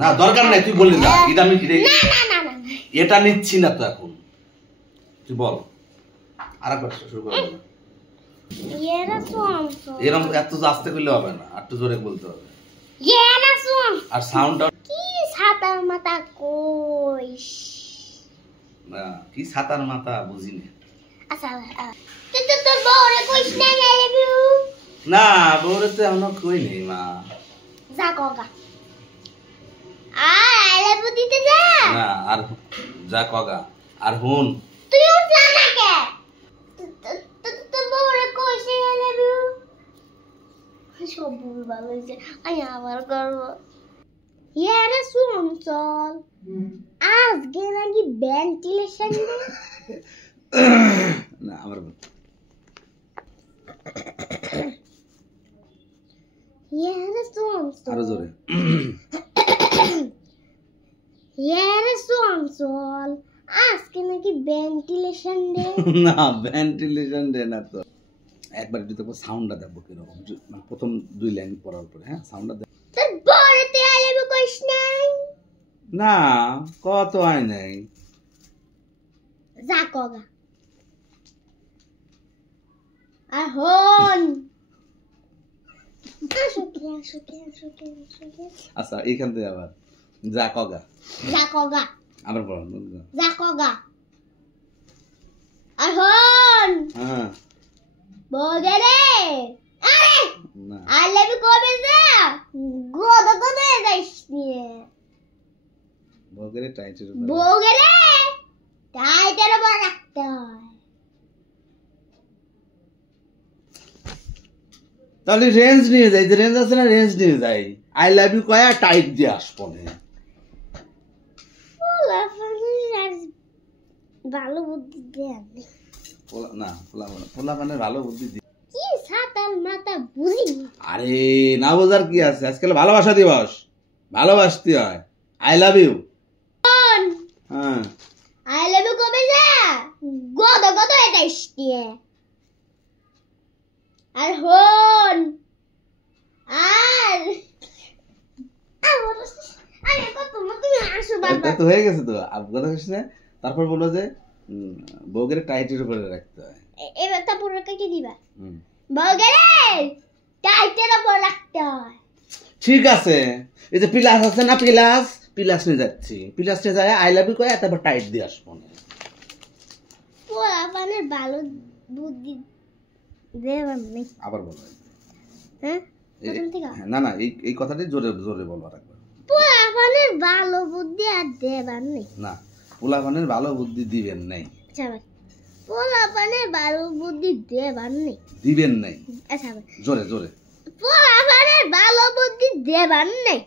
না দরকার নাই, তুই বললি না এটা আমি এটা নিচ্ছি না তো এখন, তুই বল আরেকবার শুরু করব। এরকম এত আস্তে করলে হবে না, একটু জোরে বলতে হবে। আর সাউন্ড কি ছাতার মাথা কইস না, কি ছাতার মাথা বুঝিনি। আচ্ছা তুই তো তোর বউরে কইস না আই লাভ ইউ? না বউরে তো এখনো কই নেই মা। যা কগা আই লাভ ইউ দিতে যা না আর যা কগা আর হুন তুই উঠলা না কে? তোর বউরে কইস না আই লাভ ইউ? সব ভুল ভালো হয়েছে, আমি আবার করবো। ইয়ারে শুন চল, আজকে নাকি ভেন্টিলেশন না আমার ইয়ারে শুন আরো জোরে ইয়ারে শুন চল, আজকে নাকি ভেন্টিলেশন ডে। না ভেন্টিলেশন ডে না তো, একবার একটু দেখো সাউন্ডটা দেখবো কিরকম, মানে প্রথম 2 লাইন পড়ার পরে। হ্যাঁ সাউন্ডটা দেখ। তোর বড় তুই আই লাভ ইউ কইস নাই? না কত হয় নাই। যা কগা আর হন আচ্ছা এইখান থেকে আবার যা কগা যা কগা আবার পড়ো। যা কগা আর হন হ্যাঁ বগে রে আরে না আই লাভ ইউ কবে যা গোদা গোদা যাইস নিয়ে বগরে টাইটের বগে রে টাইটের উপর রাখতে হয়। তাহলে রেঞ্জ নিয়ে যাই, রেঞ্জ আছে না, রেঞ্জ নিয়ে যাই। আই লাভ ইউ কয়া টাইট দিয়ে আসবো না। ভালো বুদ্ধি দেন না পোলা মানে ভালো বুদ্ধি দি। কি ছাতার মাথা বুঝি। আরে না বোঝার কি আছে, আজকাল ভালোবাসা দিবস, ভালোবাসতে হয়। I love you. হ্যাঁ আই লাভ ইউ কবে যা গোদা গোদা যাইস নিয়ে আর হন আর আরে কত তুমি আসো বাবা তো হয়ে গেছে তো আর কথা কইছ না। তারপর বললো যে বউকে টাইটের উপরে রাখতে হয়। এবার তা পুরো কেটে দিবা বগরে টাইটের উপর রাখতে হয়। ঠিক আছে, এই যে পিলাস আছে না, পিলাস নিয়ে যাচ্ছি, পিলাস নিয়ে যায় আই লাভ ইউ কয়া তারপর টাইট দিয়ে আসবো না। পোলা মানে ভালো বুদ্ধি দেবার নেই। আবার বলো। হ্যাঁ না না এই কথাটাই জোরে জোরে বলো আরেকবার। পোলা মানে ভালো বুদ্ধি আর দেবার নেই। না পোলাপানের ভালো বুদ্ধি দিবেন নাই। আচ্ছা পোলা মানে ভালো বুদ্ধি দেবার নেই। দিবেন নাই। আচ্ছা জোরে জোরে। পোলা মানে ভালো বুদ্ধি দেবার নেই।